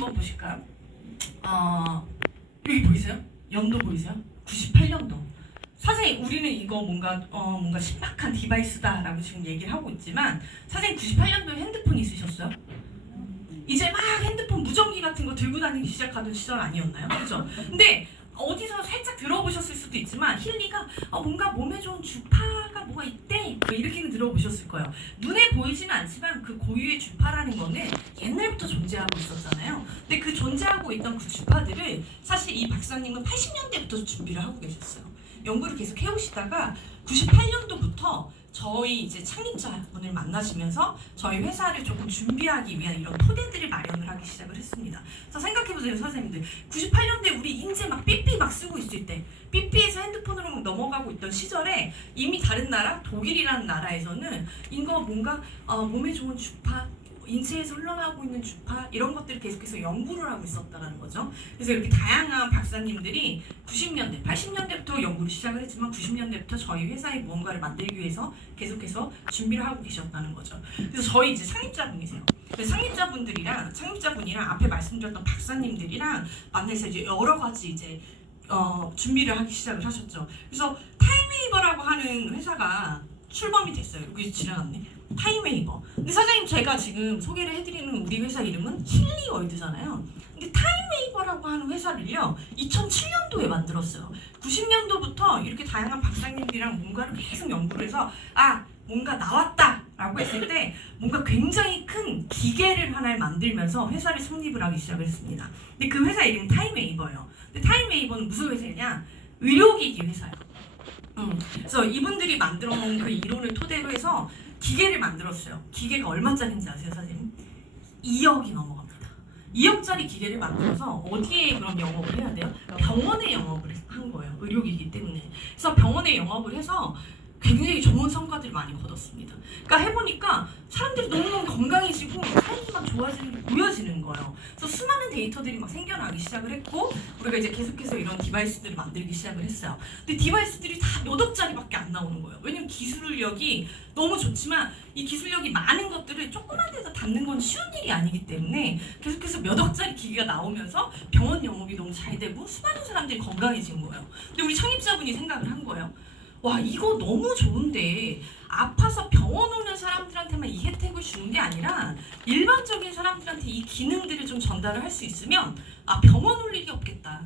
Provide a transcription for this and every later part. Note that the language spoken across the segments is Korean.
한번 보실까요? 여기 보이세요? 연도 보이세요? 98년도. 사실 우리는 이거 뭔가 신박한 디바이스다라고 지금 얘기를 하고 있지만 사실 98년도에 핸드폰 있으셨어요? 이제 막 핸드폰 무전기 같은 거 들고 다니기 시작하던 시절 아니었나요? 그죠? 근데 어디서 살짝 들어보셨을 수도 있지만 힐리가 뭔가 몸에 좋은 주파가 뭐가 있대 뭐 이렇게는 들어보셨을 거예요. 눈에 보이지는 않지만 그 고유의 주파라는 거는 옛날부터 존재하고 있었잖아요. 근데 그 존재하고 있던 그 주파들을 사실 이 박사님은 80년대부터 준비를 하고 계셨어요. 연구를 계속 해오시다가 98년도부터 저희 이제 창립자분을 만나시면서 저희 회사를 조금 준비하기 위한 이런 토대들을 마련을 하기 시작을 했습니다. 그래서 생각해보세요, 선생님들. 98년도에 우리 인제 막 삐삐 막 쓰고 있을 때, 삐삐에서 핸드폰으로 막 넘어가고 있던 시절에 이미 다른 나라, 독일이라는 나라에서는 이거 뭔가 몸에 좋은 주파, 인체에서 흘러나오고 있는 주파 이런 것들을 계속해서 연구를 하고 있었다는 거죠. 그래서 이렇게 다양한 박사님들이 90년대, 80년대부터 연구를 시작을 했지만 90년대부터 저희 회사의 무언가를 만들기 위해서 계속해서 준비를 하고 계셨다는 거죠. 그래서 저희 이제 창립자분이세요. 창립자분이랑 앞에 말씀드렸던 박사님들이랑 만나서 이제 여러 가지 이제 준비를 하기 시작을 하셨죠. 그래서 타임웨이버라고 하는 회사가 출범이 됐어요. 여기 지나갔네. 타임웨이버. 근데 사장님 제가 지금 소개를 해드리는 우리 회사 이름은 힐리월드잖아요. 근데 타임웨이버라고 하는 회사를요 2007년도에 만들었어요. 90년도부터 이렇게 다양한 박사님들이랑 뭔가를 계속 연구를 해서 뭔가 나왔다 라고 했을 때 뭔가 굉장히 큰 기계를 하나를 만들면서 회사를創立을 하기 시작을 했습니다. 근데 그 회사 이름은 타임웨이버예요. 근데 타임웨이버는 무슨 회사냐? 의료기기 회사예요. 그래서 이분들이 만들어 놓은 그 이론을 토대로 해서 기계를 만들었어요. 기계가 얼마짜리인지 아세요, 선생님? 2억이 넘어갑니다. 2억짜리 기계를 만들어서 어디에 그럼 영업을 해야 돼요? 병원에 영업을 한 거예요. 의료기기 때문에. 그래서 병원에 영업을 해서 굉장히 좋은 성과들을 많이 거뒀습니다. 그러니까 해보니까 사람들이 너무너무 건강해지고 삶이 막 좋아지는 게 보여지는 거예요. 그래서 수많은 데이터들이 막 생겨나기 시작을 했고 우리가 이제 계속해서 이런 디바이스들을 만들기 시작을 했어요. 근데 디바이스들이 다 몇 억짜리밖에 안 나오는 거예요. 왜냐면 기술력이 너무 좋지만 이 기술력이 많은 것들을 조그만 데서 담는 건 쉬운 일이 아니기 때문에 계속해서 몇 억짜리 기계가 나오면서 병원 영업이 너무 잘 되고 수많은 사람들이 건강해진 거예요. 근데 우리 창립자분이 생각을 한 거예요. 와, 이거 너무 좋은데 아파서 병원 오는 사람들한테만 이 혜택을 주는 게 아니라 일반적인 사람들한테 이 기능들을 좀 전달을 할 수 있으면 병원 올 일이 없겠다.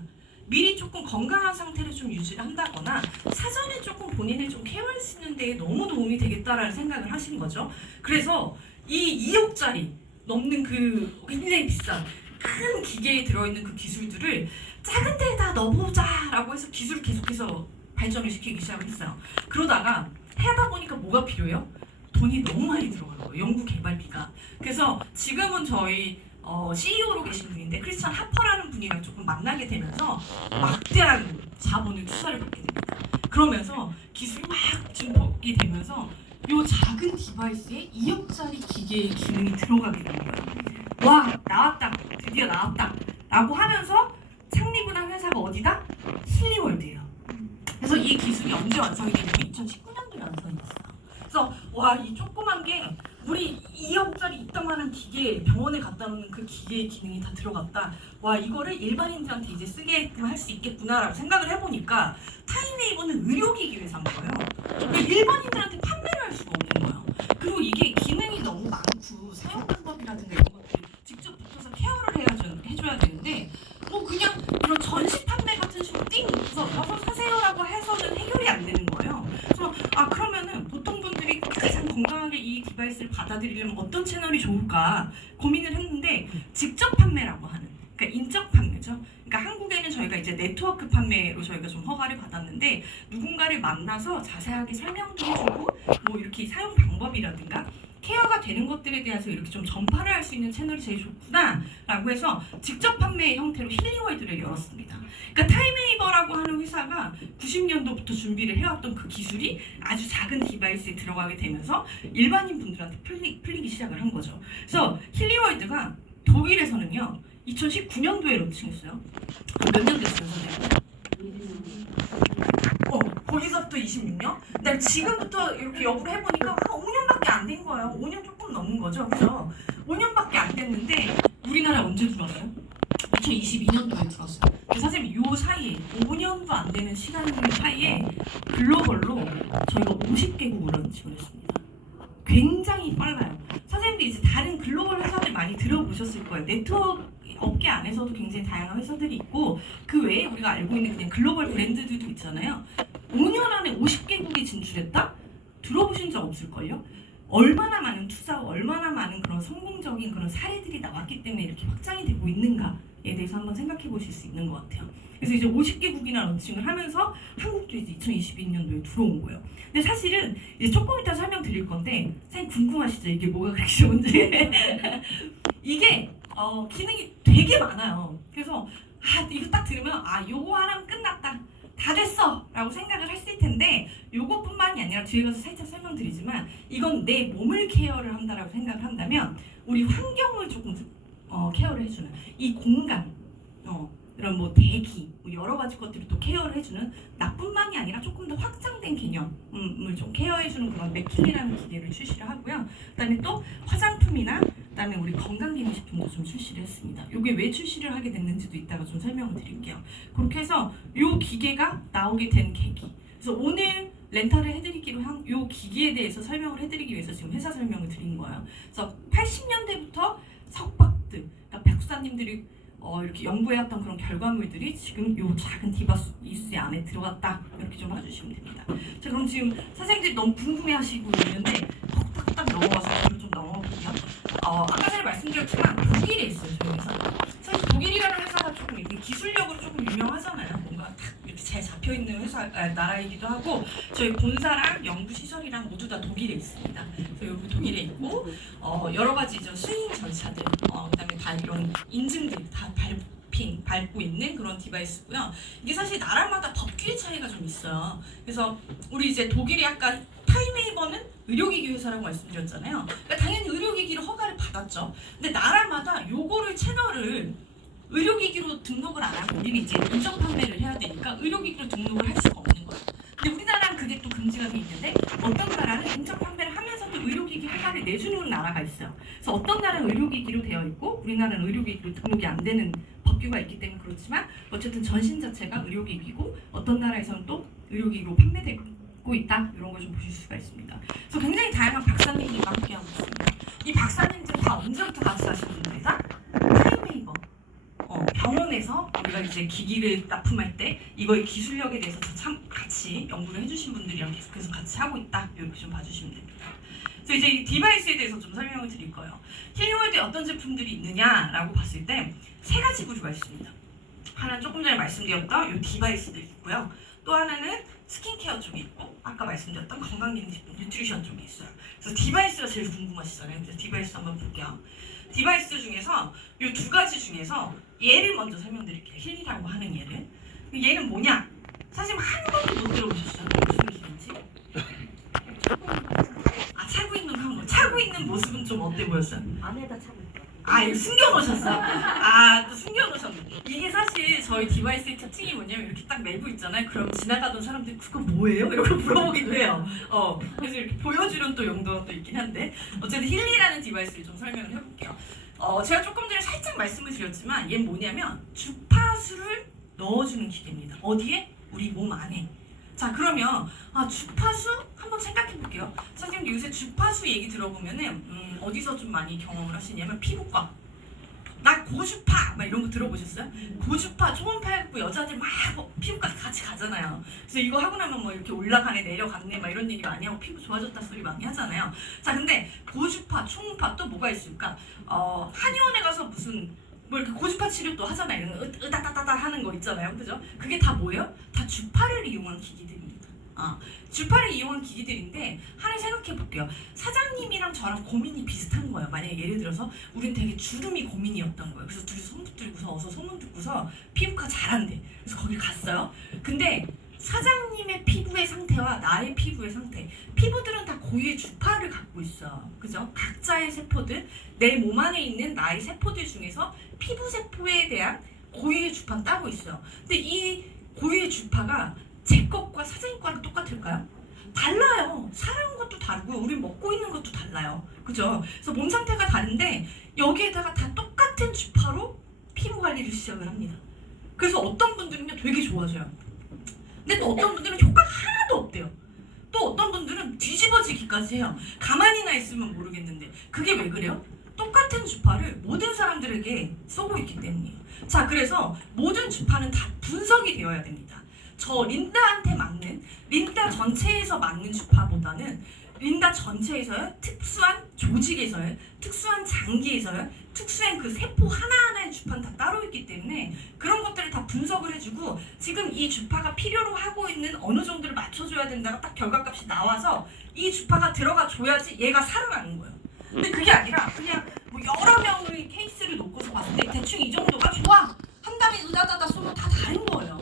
미리 조금 건강한 상태를 좀 유지를 한다거나 사전에 조금 본인을 좀 케어할 수 있는 데에 너무 도움이 되겠다라는 생각을 하신 거죠. 그래서 이 2억짜리 넘는 그 굉장히 비싼 큰 기계에 들어있는 그 기술들을 작은 데에다 넣어보자라고 해서 기술을 계속해서 발전을 시키기 시작을 했어요. 그러다가 하다 보니까 뭐가 필요해요? 돈이 너무 많이 들어가는 거예요. 연구 개발비가. 그래서 지금은 저희 CEO로 계신 분인데 크리스찬 하퍼라는 분이랑 조금 만나게 되면서 막대한 자본을 투자를 받게 됩니다. 그러면서 기술이 막 증폭이 되면서 이 작은 디바이스에 2억짜리 기계의 기능이 들어가게 되는 거예요. 와, 나왔다. 드디어 나왔다. 라고 하면서 창립을 한 회사가 어디다? 힐리월드예요. 그래서 이 기술이 언제 완성이 되냐면 2019년도에 완성이 됐어요. 그래서 와, 이 조그만 게 우리 2억짜리 이따만한 기계 병원에 갖다 놓는 그 기계의 기능이 다 들어갔다. 와, 이거를 일반인들한테 이제 쓰게끔 할 수 있겠구나라고 생각을 해보니까 타임웨이버는 의료기기 회사인 거예요. 그러니까 일반인들한테 판매를 할 수가 없는 거예요. 그리고 이게 기능이 너무 많고 사용 방법이라든가 이런 것들 직접 붙어서 케어를 해줘야 되는데 그냥 이런 전시 판매 같은 식으로 띵! 그래서 와서 사세요라고 해서는 해결이 안 되는 거예요. 그래서 그러면은 보통 분들이 가장 건강하게 이 디바이스를 받아들이려면 어떤 채널이 좋을까 고민을 했는데 직접 판매라고 하는, 그러니까 인적 판매죠. 그러니까 한국에는 저희가 이제 네트워크 판매로 저희가 좀 허가를 받았는데 누군가를 만나서 자세하게 설명도 해주고 뭐 이렇게 사용 방법이라든가 케어가 되는 것들에 대해서 이렇게 좀 전파를 할 수 있는 채널이 제일 좋구나 라고 해서 직접 판매의 형태로 힐리월드를 열었습니다. 그러니까 타임웨이버라고 하는 회사가 90년도부터 준비를 해왔던 그 기술이 아주 작은 디바이스에 들어가게 되면서 일반인 분들한테 풀리기 시작을 한 거죠. 그래서 힐리월드가 독일에서는요 2019년도에 런칭했어요. 몇 년 됐어요, 선생님? 거기서부터 26년? 근데 지금부터 이렇게 역으로 해보니까 한 5년밖에 안 된 거예요. 5년 조금 넘은 거죠. 그죠? 5년밖에 안 됐는데 우리나라 언제 들어왔어요? 2022년도에 들어왔어요. 근데 선생님 요 사이에 5년도 안 되는 시간 사이에 글로벌로 저희가 50개국으로 지원했습니다. 굉장히 빨라요. 선생님들 이제 다른 글로벌 회사들 많이 들어보셨을 거예요. 네트워크 업계 안에서도 굉장히 다양한 회사들이 있고 그 외에 우리가 알고 있는 그냥 글로벌 브랜드들도 있잖아요. 5년 안에 50개국이 진출했다? 들어보신 적 없을걸요? 얼마나 많은 투자와 얼마나 많은 그런 성공적인 그런 사례들이 나왔기 때문에 이렇게 확장이 되고 있는가에 대해서 한번 생각해 보실 수 있는 것 같아요. 그래서 이제 50개국이나 런칭을 하면서 한국도 이제 2022년도에 들어온 거예요. 근데 사실은 이제 조금 이따 설명드릴 건데 사실 궁금하시죠? 이게 뭐가 그렇게 좋은지. 이게 기능이 되게 많아요. 그래서 이거 딱 들으면 요거 하나면 끝났다. 다 됐어! 라고 생각을 했을 텐데 요것뿐만이 아니라 뒤에 가서 살짝 설명드리지만 이건 내 몸을 케어를 한다라고 생각을 한다면 우리 환경을 조금 케어를 해주는 이 공간 이런 뭐 대기 뭐 여러 가지 것들을 또 케어를 해주는 나뿐만이 아니라 조금 더 확장된 개념을 좀 케어해주는 그런 맥킬리라는 기계를 출시를 하고요. 그다음에 또 화장품이나 그다음에 우리 건강기능식품도 좀 출시를 했습니다. 이게 왜 출시를 하게 됐는지도 이따가 좀 설명을 드릴게요. 그렇게 해서 이 기계가 나오게 된 계기. 그래서 오늘 렌탈을 해드리기로 한 이 기기에 대해서 설명을 해드리기 위해서 지금 회사 설명을 드린 거예요. 그래서 80년대부터 석박들, 그러니까 박사님들이 이렇게 연구해왔던 그런 결과물들이 지금 이 작은 디바이스 안에 들어갔다 이렇게 좀 봐주시면 됩니다. 자, 그럼 지금 선생님들이 너무 궁금해하시고 있는데 딱 넘어가서 뒤로 좀 넘어볼게요. 아까 전에 말씀드렸지만 독일에 있어요, 저희 회사. 사실 독일이라는 회사가 조금 이렇게 기술력으로 조금 유명하잖아요. 뭔가 딱 이렇게 잘 잡혀 있는 회사 나라이기도 하고 저희 본사랑 연구 시설이랑 모두 다 독일에 있습니다. 그래서 여기 독일에 있고 여러 가지 스윙 절차들, 그다음에 다 이런 인증들 다 밟고 있는 그런 디바이스고요. 이게 사실 나라마다 법규의 차이가 좀 있어요. 그래서 우리 이제 독일이 아까 타임웨이버는 의료기기 회사라고 말씀드렸잖아요. 그러니까 당연히 의료기기를 허가를 받았죠. 근데 나라마다 요거를 채널을 의료기기로 등록을 안 하고 우리는 이제 인정 판매를 해야 되니까 의료기기로 등록을 할 수가 없는 거예요. 근데 우리나라는 그게 또 금지가 돼 있는데 어떤 나라는 인정 판매를 하면서도 의료기기 허가를 내주는 나라가 있어요. 그래서 어떤 나라는 의료기기로 되어 있고 우리나라는 의료기기로 등록이 안 되는 법규가 있기 때문에 그렇지만 어쨌든 전신 자체가 의료기기고 어떤 나라에서는 또 의료기기로 판매되고 있다 이런 걸 좀 보실 수가 있습니다. 그래서 굉장히 다양한 박사님들과 함께하고 있습니다. 이 박사님들은 다 언제부터 같이 하시는 분들이다? 타임웨이버 병원에서 우리가 이제 기기를 납품할 때 이거의 기술력에 대해서 참 같이 연구를 해주신 분들이랑 계속해서 같이 하고 있다 이렇게 좀 봐주시면 됩니다. 그래서 이제 이 디바이스에 대해서 좀 설명을 드릴 거예요. 힐링월드에 어떤 제품들이 있느냐라고 봤을 때 세 가지 부류가 있습니다. 하나는 조금 전에 말씀드렸던 이 디바이스들이 있고요. 또 하나는 스킨케어 쪽이 있고 아까 말씀드렸던 건강기능식품 뉴트리션 쪽이 있어요. 그래서 디바이스가 제일 궁금하시잖아요. 그래서 디바이스 한번 볼게요. 디바이스 중에서 이 두 가지 중에서 얘를 먼저 설명드릴게요. 힐이라고 하는 얘를. 얘는 뭐냐? 사실 한 번도 못 들어보셨어요. 무슨 기능인지? 차고 있는 거. 차고 있는 모습은 좀 어때 보였어요? 안에다 차고 있다. 이거 숨겨놓으셨어요? 또 숨겨놓으셨네. 이게 사실 저희 디바이스의 특징이 뭐냐면 이렇게 딱 메고 있잖아요. 그럼 지나가던 사람들이 그거 뭐예요? 이렇게 물어보기도 해요. 그래서 이렇게 보여주는 또 용도가 또 있긴 한데 어쨌든 힐리라는 디바이스를 좀 설명을 해볼게요. 제가 조금 전에 살짝 말씀을 드렸지만 얘는 뭐냐면 주파수를 넣어주는 기계입니다. 어디에? 우리 몸 안에. 자, 그러면 주파수 한번 생각해 볼게요. 선생님 요새 주파수 얘기 들어보면은 어디서 좀 많이 경험을 하시냐면 피부과. 나 고주파 막 이런 거 들어보셨어요? 고주파 초음파해갖고 여자들 막 피부과 같이 가잖아요. 그래서 이거 하고 나면 뭐 이렇게 올라가네 내려갔네 막 이런 얘기 많이 하고 피부 좋아졌다 소리 많이 하잖아요. 자, 근데 고주파, 초음파 또 뭐가 있을까? 한의원에 가서 무슨 뭐 이렇게 고주파 치료 또 하잖아요. 이런 으다다다다 하는 거 있잖아요. 그죠? 그게 다 뭐예요? 다 주파를 이용한 기기들입니다. 주파를 이용한 기기들인데 하나 생각해 볼게요. 사장님이랑 저랑 고민이 비슷한 거예요. 만약에 예를 들어서 우린 되게 주름이 고민이었던 거예요. 그래서 둘이 손 붙들고서 어서 소문 듣고서 피부과 잘한대. 그래서 거기 갔어요. 근데 사장님의 피부의 상태와 나의 피부의 상태, 피부들은 다 고유의 주파를 갖고 있어요. 그죠? 각자의 세포들, 내 몸 안에 있는 나의 세포들 중에서 피부 세포에 대한 고유의 주파는 따로 있어요. 근데 이 고유의 주파가 제 것과 사장님 거랑 똑같을까요? 달라요. 살아온 것도 다르고 우리 먹고 있는 것도 달라요. 그죠? 그래서 몸 상태가 다른데 여기에다가 다 똑같은 똑같은 주파로 피부 관리를 시작을 합니다. 그래서 어떤 분들은요 되게 좋아져요. 근데 또 어떤 분들은 효과가 하나도 없대요. 또 어떤 분들은 뒤집어지기까지 해요. 가만히나 있으면 모르겠는데 그게 왜 그래요? 똑같은 주파를 모든 사람들에게 쏘고 있기 때문이에요. 자, 그래서 모든 주파는 다 분석이 되어야 됩니다. 저 린다한테 맞는, 린다 전체에서 맞는 주파보다는 린다 전체에서요, 특수한 조직에서요, 특수한 장기에서요, 특수한 그 세포 하나하나의 주파는 다 따로 있기 때문에 그런 것들을 다 분석을 해주고 지금 이 주파가 필요로 하고 있는 어느 정도를 맞춰줘야 된다가 딱 결과값이 나와서 이 주파가 들어가 줘야지 얘가 살아나는 거예요. 근데 그게 아니라 그냥 뭐 여러 명의 케이스를 놓고서 봤을 때 대충 이 정도가 좋아 한 다음에 으다다다 쏘면 다 다른 거예요.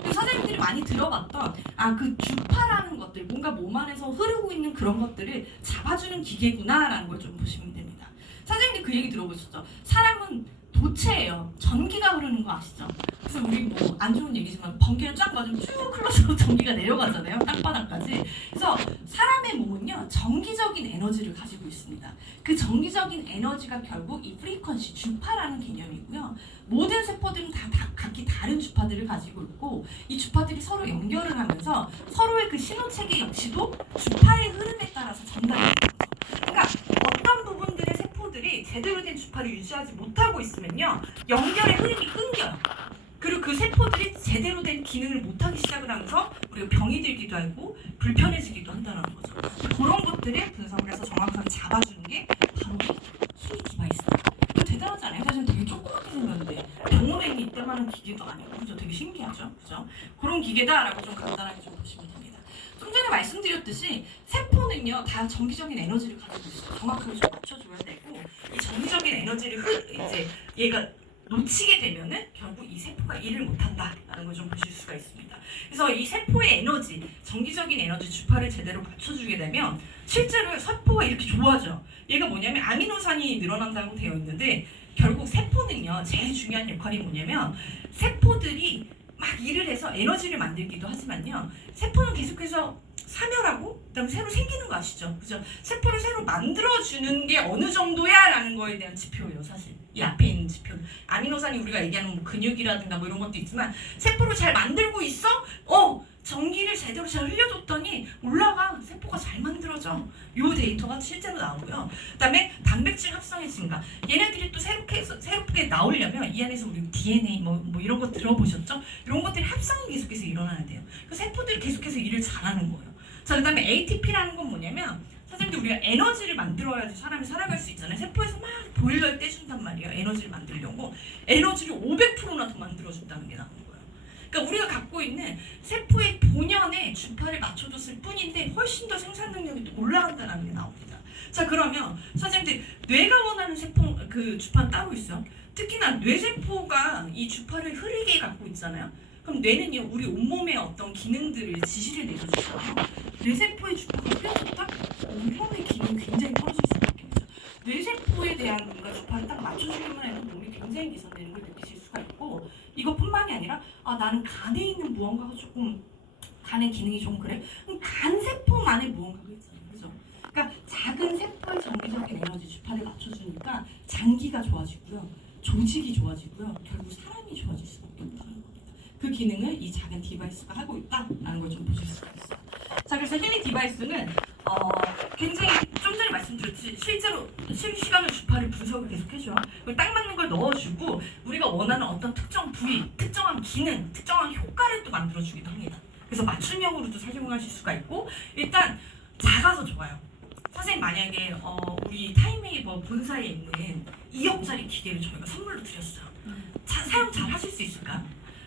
그래서 선생님들이 많이 들어봤던 그 주파라는 것들, 뭔가 몸 안에서 흐르고 있는 그런 것들을 잡아주는 기계구나라는 걸 좀 보시면 됩니다. 선생님들 그 얘기 들어보셨죠? 사람은 도체예요. 전기가 흐르는 거 아시죠? 그래서 우리 뭐 안 좋은 얘기지만 번개를 쫙 맞으면 쭉 흘러서 전기가 내려가잖아요. 땅바닥까지. 그래서 사람의 몸은요 정기적인 에너지를 가지고 있습니다. 그 정기적인 에너지가 결국 이 프리퀀시 주파라는 개념이고요. 모든 세포들은 다 각기 다른 주파들을 가지고 있고 이 주파들이 서로 연결을 하면서 서로의 그 신호 체계 역시도 주파의 흐름에 따라서 전달이 되는 거죠. 그러니까 어떤 부분들의 세포들이 제대로 된 주파를 유지하지 못하고 있으면요 연결의 흐름이 끊겨요. 그리고 그 세포들이 제대로 된 기능을 못하기 시작을 하면서 우리가 병이 들기도 하고 불편해지기도 한다는 거죠. 그런 것들을 분석을 해서 정확하게 잡아주는 게 바로 키 디바이스다. 이거 대단하지 않아요? 사실 되게 조그맣게 생겼는데 병원에 있는 이때만한 기계도 아니고 그죠? 되게 신기하죠? 그죠? 그런 기계다라고 좀 간단하게 좀 보시면 됩니다. 좀 전에 말씀드렸듯이 세포는요 다 정기적인 에너지를 가지고 있어요. 정확하게 좀 맞춰줘야 되고 이 정기적인 에너지를 이제 얘가 놓치게 되면은 결국 이 세포가 일을 못한다라는 걸 좀 보실 수가 있습니다. 그래서 이 세포의 에너지, 정기적인 에너지 주파를 제대로 맞춰주게 되면 실제로 세포가 이렇게 좋아져. 얘가 뭐냐면 아미노산이 늘어난다고 되어 있는데 결국 세포는요 제일 중요한 역할이 뭐냐면 세포들이 막 일을 해서 에너지를 만들기도 하지만요 세포는 계속해서 사멸하고 그다음에 새로 생기는 거 아시죠? 그죠? 세포를 새로 만들어주는 게 어느 정도야 라는 거에 대한 지표예요 사실. 이 앞에 있는 지표. 아미노산이 우리가 얘기하는 뭐 근육이라든가 뭐 이런 것도 있지만 세포를 잘 만들고 있어? 전기를 제대로 잘 흘려줬더니 올라가. 세포가 잘 만들어져. 요 데이터가 실제로 나오고요. 그다음에 단백질 합성의 증가. 얘네들이 또 새롭게 나오려면 이 안에서 우리 DNA 뭐 이런 거 들어보셨죠? 이런 것들이 합성이 계속해서 일어나야 돼요. 그 세포들이 계속해서 일을 잘하는 거예요. 자, 그다음에 ATP라는 건 뭐냐면 선생님들 우리가 에너지를 만들어야지 사람이 살아갈 수 있잖아요. 세포에서 막 보일러를 떼준단 말이에요. 에너지를 만들려고. 에너지를 500%나 더 만들어준다는 게 나오는 거예요. 그러니까 우리가 갖고 있는 세포의 본연의 주파를 맞춰줬을 뿐인데 훨씬 더 생산 능력이 또 올라간다는 게 나옵니다. 자, 그러면 선생님들 뇌가 원하는 세포 그 주파는 따로 있어요. 특히나 뇌세포가 이 주파를 흐리게 갖고 있잖아요. 그럼 뇌는요 우리 온몸의 어떤 기능들을 지시를 내려주잖아요. 뇌세포의 주파가 꽤 좋다? 온몸의 기능이 굉장히 떨어질 수밖에 없죠. 뇌세포에 대한 뭔가 주파를 딱 맞춰주기만 해도 몸이 굉장히 개선되는 걸 느끼실 수가 있고 이것뿐만이 아니라 나는 간에 있는 무언가가 조금 간의 기능이 좀 그래? 그럼 간세포만의 무언가가 있잖아요. 그죠? 그러니까 작은 세포의 정기적인 에너지 주파를 맞춰주니까 장기가 좋아지고요. 조직이 좋아지고요. 결국 사람이 좋아질 수밖에 없다는 겁니다. 그 기능을 이 작은 디바이스가 하고 있다라는 걸 좀 보실 수가 있어요. 자, 그래서 힐링 디바이스는 굉장히 좀 전에 말씀드렸듯이 실제로 실시간으로 주파를 분석을 계속 해줘요. 딱 맞는 걸 넣어주고 우리가 원하는 어떤 특정 부위, 특정한 기능, 특정한 효과를 또 만들어주기도 합니다. 그래서 맞춤형으로도 사용하실 수가 있고 일단 작아서 좋아요. 선생님 만약에 우리 타임웨이버 본사에 있는 2억짜리 기계를 저희가 선물로 드렸어요. 사용 잘 하실 수 있을까요?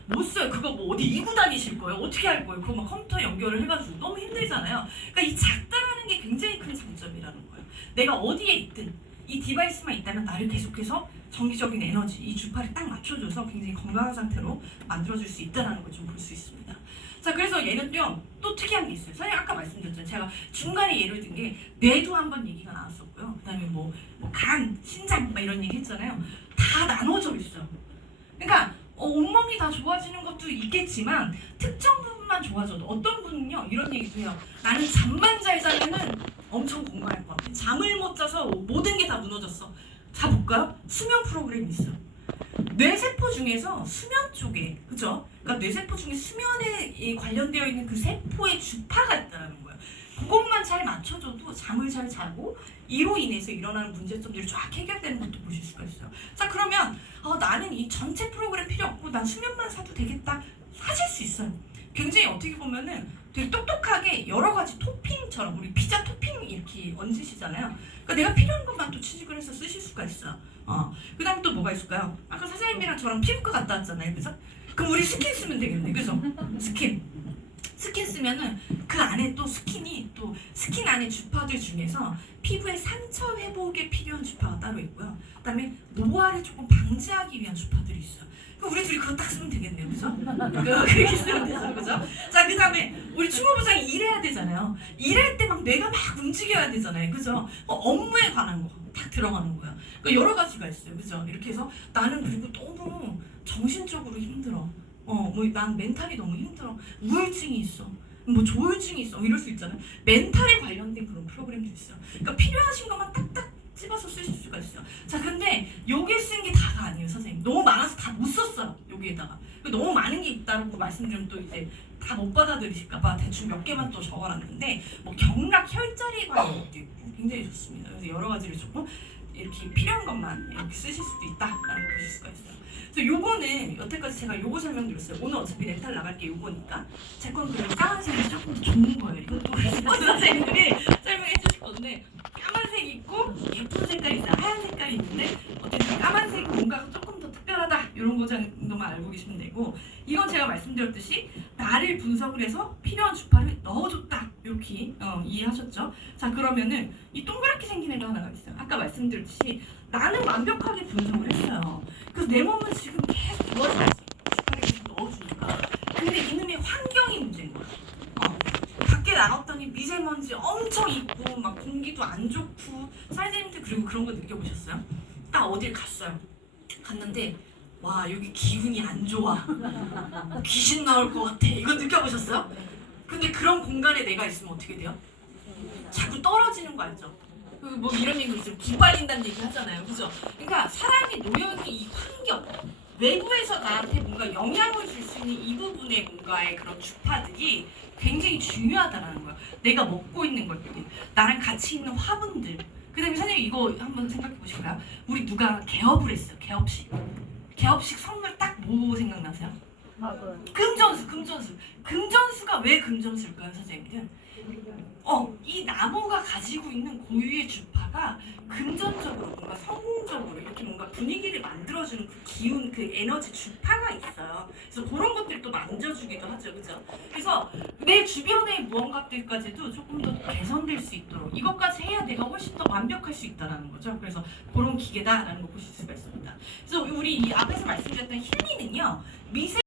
못 써요. 그거 뭐 어디 이고 다니실 거예요? 어떻게 할 거예요? 그거 막 컴퓨터 연결을 해가지고 너무 힘들잖아요. 그러니까 이 작다라는 게 굉장히 큰 장점이라는 거예요. 내가 어디에 있든 이 디바이스만 있다면 나를 계속해서 정기적인 에너지, 이 주파를 딱 맞춰줘서 굉장히 건강한 상태로 만들어줄 수 있다는 걸 좀 볼 수 있습니다. 자, 그래서 얘는요 또 특이한 게 있어요. 선생님 아까 말씀드렸잖아요. 제가 중간에 예를 든 게 뇌도 한번 얘기가 나왔었고요. 그다음에 뭐 간, 신장 막 이런 얘기 했잖아요. 다 나눠져 있어요. 그러니까 온몸이 다 좋아지는 것도 있겠지만 특정 부분만 좋아져도 어떤 분은요 이런 얘기도 해요. 나는 잠만 잘 자면은 엄청 건강할 것 같아. 잠을 못 자서 모든 게 다 무너졌어. 자 볼까요? 수면 프로그램이 있어. 뇌세포 중에서 수면 쪽에, 그죠? 그러니까 뇌세포 중에 수면에 관련되어 있는 그 세포의 주파가 있다는 거예요. 그것만 잘 맞춰줘도 잠을 잘 자고 이로 인해서 일어나는 문제점들이 쫙 해결되는 것도 보실 수가 있어요. 자 그러면 나는 이 전체 프로그램 필요 없고 난 수면만 사도 되겠다 사실 수 있어요. 굉장히 어떻게 보면은 되게 똑똑하게 여러 가지 토핑처럼 우리 피자 토핑 이렇게 얹으시잖아요. 그러니까 내가 필요한 것만 또 취직을 해서 쓰실 수가 있어. 그 다음 또 뭐가 있을까요? 아까 사장님이랑 저랑 피부과 갔다 왔잖아요. 그죠? 그럼 우리 스킨 쓰면 되겠네. 그죠? 스킨 쓰면은 그 안에 또 스킨 안에 주파들 중에서 피부의 상처 회복에 필요한 주파가 따로 있고요. 그다음에 노화를 조금 방지하기 위한 주파들이 있어요. 그럼 우리 둘이 그거 딱 쓰면 되겠네요, 그죠? 그렇게 쓰면 되죠, 그죠? 자, 그다음에 우리 충무부장이 일해야 되잖아요. 일할 때 막 뇌가 막 움직여야 되잖아요, 그죠? 업무에 관한 거 딱 들어가는 거예요. 그러니까 여러 가지가 있어요, 그죠? 이렇게 해서 나는 그리고 너무 정신적으로 힘들어. 난 멘탈이 너무 힘들어. 우울증이 있어. 뭐 조울증이 있어. 이럴 수 있잖아요. 멘탈에 관련된 그런 프로그램도 있어요. 그러니까 필요하신 것만 딱딱 집어서 쓰실 수가 있어요. 자, 근데 여기에 쓴 게 다가 아니에요, 선생님. 너무 많아서 다 못 썼어요, 여기에다가. 너무 많은 게 있다고 말씀드리면 또 이제 다 못 받아들이실까봐 대충 몇 개만 또 적어놨는데, 뭐 경락 혈자리에 관련 것도 있고 굉장히 좋습니다. 그래서 여러 가지를 조금 이렇게 필요한 것만 이렇게 쓰실 수도 있다라는 걸 보실 수가 있어요. 그래서 요거는 여태까지 제가 요거 설명드렸어요. 오늘 어차피 렌탈 나갈 게 요거니까 제 건 그리고 까만색이 조금 더 좋은 거예요. 이것도 선생님들이 설명해 주실 건데 까만색 있고 예쁜 색깔이 있어요. 하얀 색깔이 있는데 어쨌든 까만색이 뭔가 조금 더 특별하다 이런 거 정도만 알고 계시면 되고, 이건 제가 말씀드렸듯이 나를 분석을 해서 필요한 주파를 넣어줬다 이렇게 이해하셨죠? 자 그러면은 이 동그랗게 생긴 애가 하나가 있어요. 아까 말씀드렸듯이 나는 완벽하게 분석을 했어요. 그래서 내 몸은 지금 계속 좋아지고 있어요. 주파를 계속 넣어주니까. 근데 이놈의 환경이 문제인 거야. 밖에 나갔더니 미세먼지 엄청 있고 막 공기도 안 좋고, 사이즈님들 그리고 그런 거 느껴보셨어요? 딱 어딜 갔는데 와 여기 기운이 안 좋아. 귀신 나올 것 같아. 이거 느껴보셨어요? 근데 그런 공간에 내가 있으면 어떻게 돼요? 자꾸 떨어지는 거 알죠? 뭐 이런 얘기 있어요. 기빨린다는 얘기 하잖아요. 그죠? 그러니까 사람이 놓여있는 이 환경, 외부에서 나한테 뭔가 영향을 줄 수 있는 이 부분의 뭔가의 그런 주파들이 굉장히 중요하다는 거야. 내가 먹고 있는 것들, 나랑 같이 있는 화분들. 그 다음에 선생님 이거 한번 생각해 보실까요? 우리 누가 개업을 했어요. 개업식 선물 딱 뭐 생각나세요? 금전수. 금전수가 왜 금전수일까요, 선생님들? 이 나무가 가지고 있는 고유의 주파가 금전적으로 뭔가 성공적으로 이렇게 뭔가 분위기를 만들어주는 그 기운, 그 에너지 주파가 있어요. 그래서 그런 것들도 만져주기도 하죠, 그죠? 그래서 내 주변의 무언가들까지도 조금 더 개선될 수 있도록 이것까지 해야 내가 훨씬 더 완벽할 수 있다는 거죠. 그래서 그런 기계다라는 거 보실 수가 있습니다. 그래서 우리 이 앞에서 말씀드렸던 힐링은요, 미세